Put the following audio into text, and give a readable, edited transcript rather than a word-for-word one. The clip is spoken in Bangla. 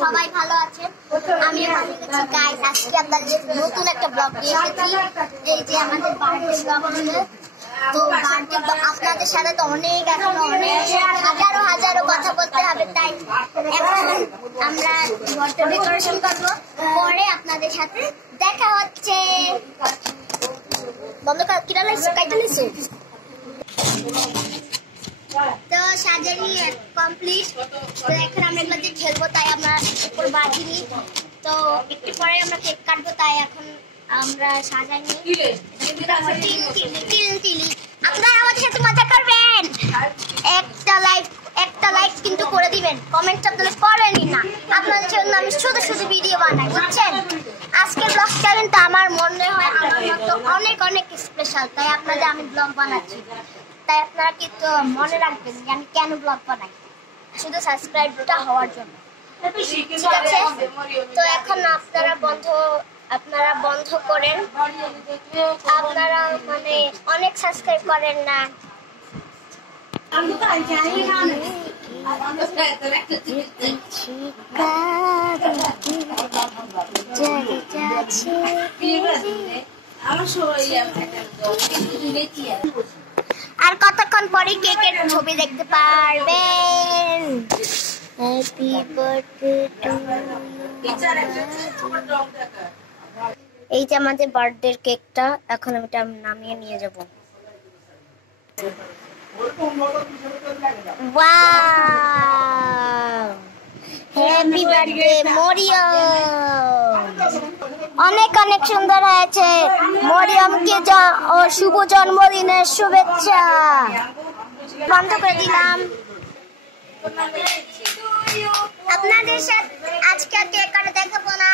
সবাই ভালো আছেন, আমি ভালো আছি গাইস। আজকে আপনাদের নতুন একটা ব্লগ নিয়ে এসেছি। এই যে আমাদের বার্থডে ব্লগ হলো। তো বার্থডে আপনাদের সাথে তো অনেক হাজারো কথা বলতে হবে, তাই এখন আমরা ঘরটা ডেকোরেশন করবো, পরে আপনাদের সাথে দেখা হচ্ছে। বন্ধ কিনা লাগছে, কাইটা লাগছে। তো সাজানি কমপ্লিট। তো এখন আমরা এগুলোতে খেলবো, তাই আমরা উপর বাঁধিনি। তো একটু পরে আমরা কেক কাটবো, তাই এখন আমরা সাজানি। আপনারা আমাদের সাথে মজা করবেন, একটা লাইক কিন্তু করে দিবেন। কমেন্টটা আপনারা করেনই না, আপনাদের জন্য আমি শুধু ভিডিও বানাই, বুঝছেন। আজকের ব্লগটা কিন্তু আমার মনে হয় আমার মতো অনেক স্পেশাল, তাই আপনাদের আমি ব্লগ বানাচ্ছি। তাই আপনারা কিন্তু মনে রাখবেন যে আমি কেন ব্লগ বানাই, শুধু সাবস্ক্রাইবটা হওয়ার জন্য, ঠিক আছে। তো এখন আপনারা বন্ধ করেন, আপনারা মানে অনেক সাবস্ক্রাইব করেন না। আর কতক্ষণ পরে কেকের ছবি দেখতে পারবেন। Happy birthday to you. এই যে আমাদের বার্থডে কেকটা, এখন আমি এটা নামিয়ে নিয়ে যাব। Wow, happy birthday Mariam. অনেক সুন্দর হয়েছে। মরিয়মকে ওর শুভ জন্মদিনের শুভেচ্ছা। বন্ধ করে দিলাম। আপনাদের সাথে আজকে কেক কাটা দেখাবো না,